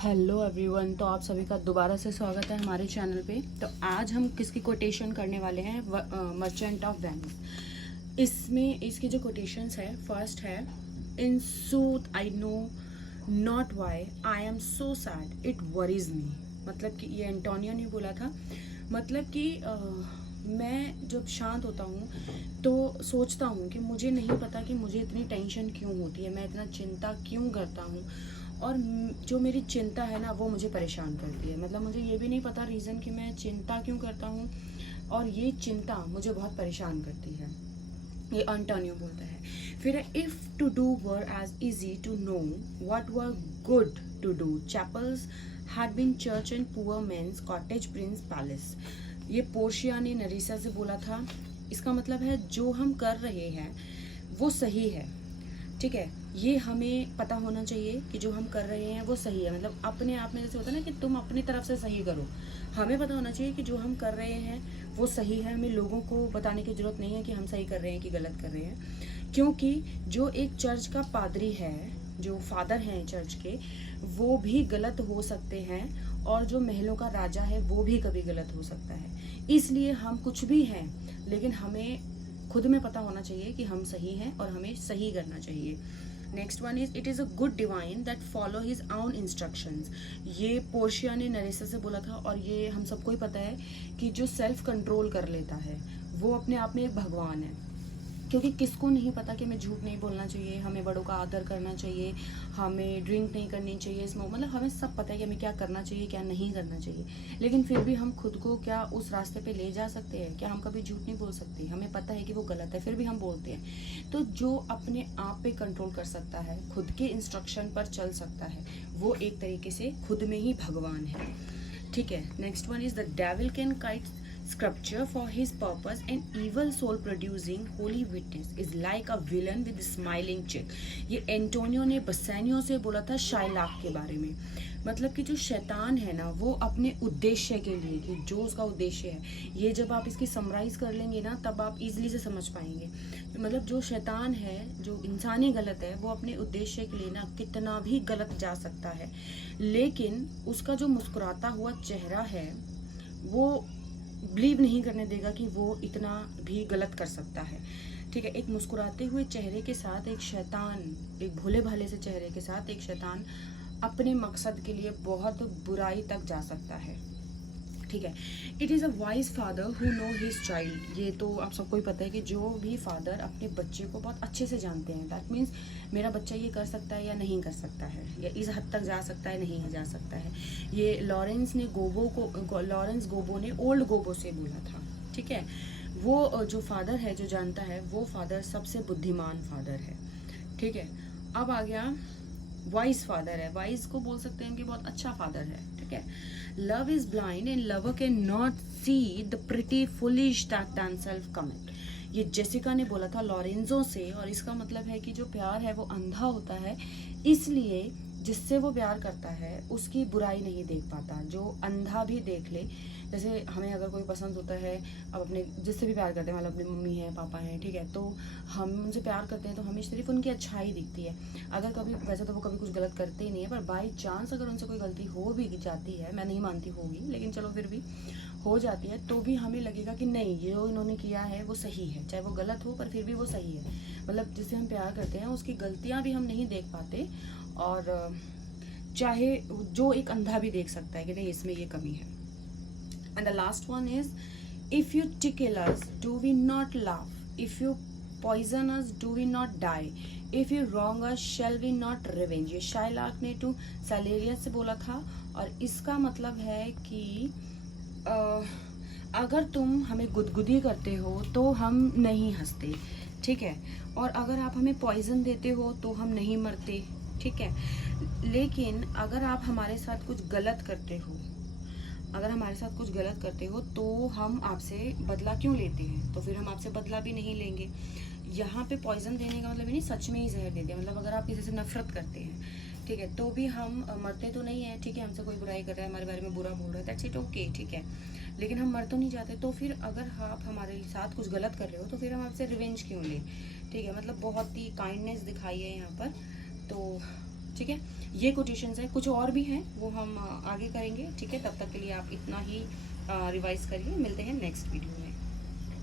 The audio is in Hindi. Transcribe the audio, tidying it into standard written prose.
हेलो एवरीवन, तो आप सभी का दोबारा से स्वागत है हमारे चैनल पे। तो आज हम किसकी कोटेशन करने वाले हैं? Merchant of Venice. इसमें इसकी जो कोटेशंस है, फर्स्ट है, in sooth I know not why I am so sad it worries me. मतलब कि ये एंटोनियो ने बोला था। मतलब कि मैं जब शांत होता हूँ तो सोचता हूँ कि मुझे नहीं पता कि मुझे इतनी टेंशन क्यों होती है, मैं इतना चिंता क्यों करता हूँ, और जो मेरी चिंता है ना वो मुझे परेशान करती है। मतलब मुझे ये भी नहीं पता रीज़न कि मैं चिंता क्यों करता हूँ, और ये चिंता मुझे बहुत परेशान करती है। ये एंटोनियो बोलता है। फिर if to do were as easy to know what were good to do chapels had been church and poor men's cottage prince palace. ये पोर्शिया ने नरीसा से बोला था। इसका मतलब है जो हम कर रहे हैं वो सही है, ठीक है। ये हमें पता होना चाहिए कि जो हम कर रहे हैं वो सही है। मतलब अपने आप में जैसे होता है ना कि तुम अपनी तरफ से सही करो, हमें पता होना चाहिए कि जो हम कर रहे हैं वो सही है। हमें लोगों को बताने की ज़रूरत नहीं है कि हम सही कर रहे हैं कि गलत कर रहे हैं, क्योंकि जो एक चर्च का पादरी है, जो फादर हैं चर्च के, वो भी गलत हो सकते हैं, और जो महलों का राजा है वो भी कभी गलत हो सकता है। इसलिए हम कुछ भी हैं, लेकिन हमें खुद में पता होना चाहिए कि हम सही हैं और हमें सही करना चाहिए। Next one is it is a good divine that follow his own instructions. ये पोर्शिया ने नरेसा से बोला था, और ये हम सबको ही पता है कि जो सेल्फ कंट्रोल कर लेता है वो अपने आप में एक भगवान है। क्योंकि किसको नहीं पता कि हमें झूठ नहीं बोलना चाहिए, हमें बड़ों का आदर करना चाहिए, हमें ड्रिंक नहीं करनी चाहिए, स्मोक, मतलब हमें सब पता है कि हमें क्या करना चाहिए क्या नहीं करना चाहिए। लेकिन फिर भी हम खुद को क्या उस रास्ते पे ले जा सकते हैं? क्या हम कभी झूठ नहीं बोल सकते? हमें पता है कि वो गलत है, फिर भी हम बोलते हैं। तो जो अपने आप पे कंट्रोल कर सकता है, खुद के इंस्ट्रक्शन पर चल सकता है, वो एक तरीके से खुद में ही भगवान है, ठीक है। Next one is the devil can kite scripture for his purpose and evil soul producing holy witness is like a villain with smiling cheek। ये एंटोनियो ने बसैनियो से बोला था शाइलाक के बारे में। मतलब कि जो शैतान है ना वो अपने उद्देश्य के लिए, कि जो उसका उद्देश्य है, ये जब आप इसकी समराइज कर लेंगे ना तब आप इजीली से समझ पाएंगे। मतलब जो शैतान है, जो इंसान ही गलत है, वो अपने उद्देश्य के लिए ना कितना भी गलत जा सकता है, लेकिन उसका जो मुस्कुराता हुआ चेहरा है वो बिलीव नहीं करने देगा कि वो इतना भी गलत कर सकता है, ठीक है। एक मुस्कुराते हुए चेहरे के साथ एक शैतान, एक भोले भाले से चेहरे के साथ एक शैतान अपने मकसद के लिए बहुत बुराई तक जा सकता है, ठीक है। It is a wise father who know his child. ये तो आप सबको ही पता है कि जो भी फादर अपने बच्चे को बहुत अच्छे से जानते हैं, दैट मीन्स मेरा बच्चा ये कर सकता है या नहीं कर सकता है, या इस हद तक जा सकता है नहीं जा सकता है। ये लॉरेंस गोबो ने ओल्ड गोबो से बोला था, ठीक है। वो जो फादर है, जो जानता है, वो फादर सबसे बुद्धिमान फादर है, ठीक है। अब आ गया वाइज फादर है। वाइज को बोल सकते हैं कि बहुत अच्छा फादर है, ठीक है। Love is blind and lover can not see the pretty foolish that can self commit. ये जेसिका ने बोला था लॉरेंजो से, और इसका मतलब है कि जो प्यार है वो अंधा होता है, इसलिए जिससे वो प्यार करता है उसकी बुराई नहीं देख पाता। जो अंधा भी देख ले, जैसे हमें अगर कोई पसंद होता है, अब अपने जिससे भी प्यार करते हैं, मतलब अपनी मम्मी है, पापा हैं, ठीक है, तो हम उनसे प्यार करते हैं तो हमें सिर्फ उनकी अच्छाई दिखती है। अगर कभी, वैसे तो वो कभी कुछ गलत करते ही नहीं है, पर बाई चांस अगर उनसे कोई गलती हो भी जाती है, मैं नहीं मानती होगी, लेकिन चलो फिर भी हो जाती है, तो भी हमें लगेगा कि नहीं, ये जो इन्होंने किया है वो सही है, चाहे वो गलत हो पर फिर भी वो सही है। मतलब जिससे हम प्यार करते हैं उसकी गलतियाँ भी हम नहीं देख पाते, और चाहे जो एक अंधा भी देख सकता है कि नहीं इसमें ये कमी है। And the last one is if you tickle us do we not laugh, if you poison us do we not die, if you wrong us shall we not revenge। ये शाइलाक ने टू सैलेरियस से बोला था, और इसका मतलब है कि अगर तुम हमें गुदगुदी करते हो तो हम नहीं हंसते, ठीक है, और अगर आप हमें पॉइजन देते हो तो हम नहीं मरते, ठीक है। लेकिन अगर आप हमारे साथ कुछ गलत करते हो, अगर हमारे साथ कुछ गलत करते हो तो हम आपसे बदला क्यों लेते हैं? तो फिर हम आपसे बदला भी नहीं लेंगे। यहाँ पे पॉइजन देने का मतलब ये नहीं सच में ही जहर देते हैं। मतलब अगर आप किसी से नफरत करते हैं, ठीक है, तो भी हम मरते तो नहीं है, ठीक है। हमसे कोई बुराई कर रहा है, हमारे बारे में बुरा बोल रहा है, दैट्स इट, ओके, ठीक है, लेकिन हम मर तो नहीं जाते। तो फिर अगर आप हमारे साथ कुछ गलत कर रहे हो तो फिर हम आपसे रिवेंज क्यों लें, ठीक है। मतलब बहुत ही काइंडनेस दिखाई है यहाँ पर। तो ठीक है, ये कोटेशंस है, कुछ और भी हैं वो हम आगे करेंगे। ठीक है, तब तक के लिए आप इतना ही रिवाइज करिए। मिलते हैं नेक्स्ट वीडियो में।